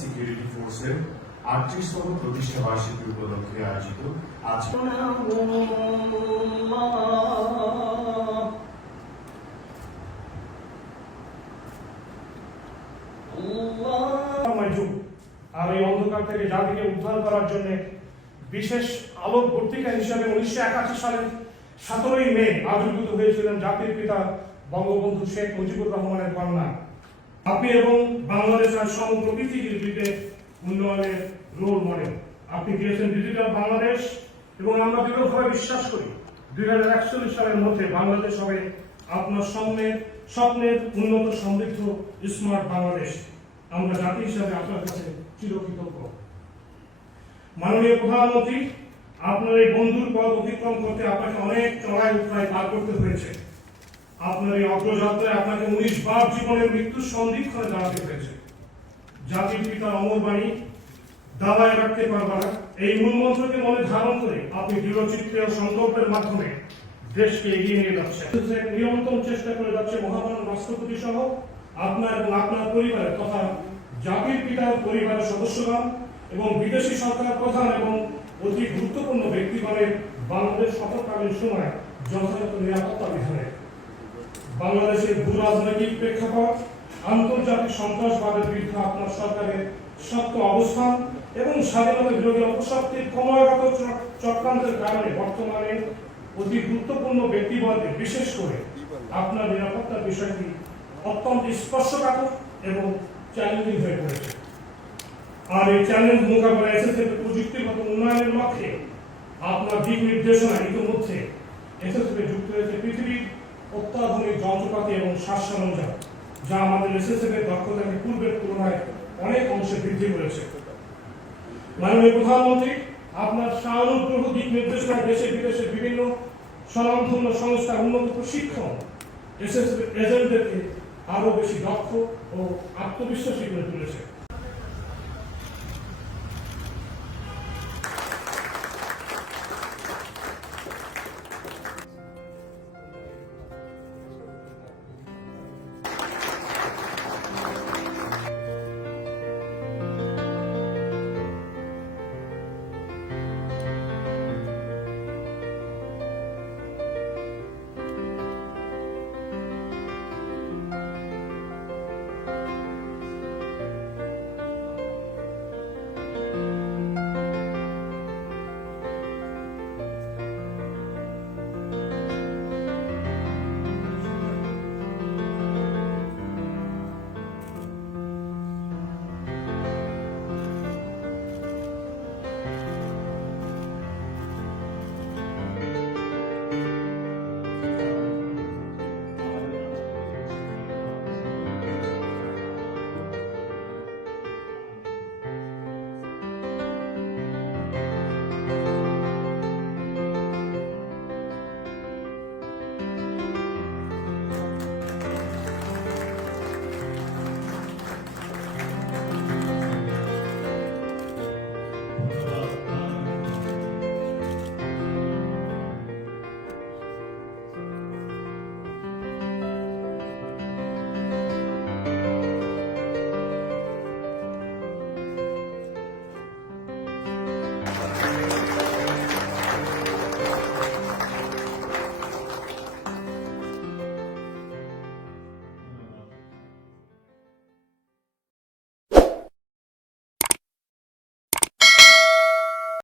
Security ফোর্সের 38তম প্রতিষ্ঠা বার্ষিকী উপলক্ষে আয়োজিত আজকে আর এই অন্ধকার থেকে জাতিকে উদ্ধার করার জন্য বিশেষ আলোকবর্তিকা হিসাবে 1981 সালের 17ই মে আবির্ভূত হয়েছিলেন জাতির পিতা বঙ্গবন্ধু শেখ মুজিবুর রহমানের কন্যা। আপনি এবং বাংলাদেশের সমগ্র পৃথিবীতে উন্নয়নের রোল মডেল। আপনি দিয়েছেন ডিজিটাল বাংলাদেশ এবং আমরা দৃঢ়ভাবে বিশ্বাস করি 2041 সালের মধ্যে বাংলাদেশ হবে আপনার স্বপ্নের উন্নত সমৃদ্ধ স্মার্ট বাংলাদেশ। আমরা জাতি হিসাবে আপনার কাছে চিরকৃতজ্ঞ। মাননীয় প্রধানমন্ত্রী, আপনার এই বন্ধুর পথ অতিক্রম করতে আপনাকে অনেক চড়াই উতরাই পার করতে হয়েছে। আপনার এই অগ্রযাত্রায় আপনাকে 19 বার জীবনের মৃত্যুর সন্ধিক্ষণে দাঁড়াতে হয়েছে। জাতির পিতার অমর বাণী দাবায় রাখতে পারবা না, এই মূলমন্ত্রকে মনে ধারণ করে আপনি দৃঢ়চিত্তে ও সংকল্পের মাধ্যমে দেশকে এগিয়ে নিয়ে যাচ্ছেন। নিরন্তর চেষ্টা করে যাচ্ছে মহামান্য রাষ্ট্রপতি সহ আপনার এবং আপনার পরিবারের তথা জাতির পিতার পরিবারের সদস্যগণ এবং বিদেশি সরকার প্রধান এবং অতি গুরুত্বপূর্ণ ব্যক্তিগণের বাংলাদেশ সফরকালীন সময় যথাযথ নিরাপত্তা বিধানে বাংলাদেশের ভূ রাজনৈতিক প্রেক্ষাপট, আন্তর্জাতিক সন্ত্রাসবাদের বিরুদ্ধে আপনার সরকারের শক্ত অবস্থান এবং স্বাধীনতা বিরোধী অপশক্তির ক্রমাগত চক্রান্তের কারণে বর্তমানে অতি গুরুত্বপূর্ণ ব্যক্তিবর্গে বিশেষ করে আপনার নিরাপত্তার বিষয়টি অত্যন্ত স্পর্শকাতর এবং চ্যালেঞ্জিং হয়ে পড়েছে। আর এই চ্যালেঞ্জ মোকাবেলায় এসএসএফ প্রযুক্তিগত উন্নয়নের লক্ষ্যে আপনার দিক নির্দেশনা ইতিমধ্যে এসএসএফ যুক্ত হয়েছে পৃথিবীর অত্যাধুনিক যন্ত্রপাতি এবং সাজ সরঞ্জাম, যা আমাদের এসএসএফ এর দক্ষতাকে পূর্বের তুলনায় অনেক অংশে বৃদ্ধি করেছে। মাননীয় প্রধানমন্ত্রী, আপনার সানুগ্রহ দিক নির্দেশনায় দেশে বিদেশে বিভিন্ন স্বনামধন্য সংস্থার উন্নত প্রশিক্ষণ এসএসএফ এজেন্টদেরকে আরো বেশি দক্ষ ও আত্মবিশ্বাসী করে তুলেছে।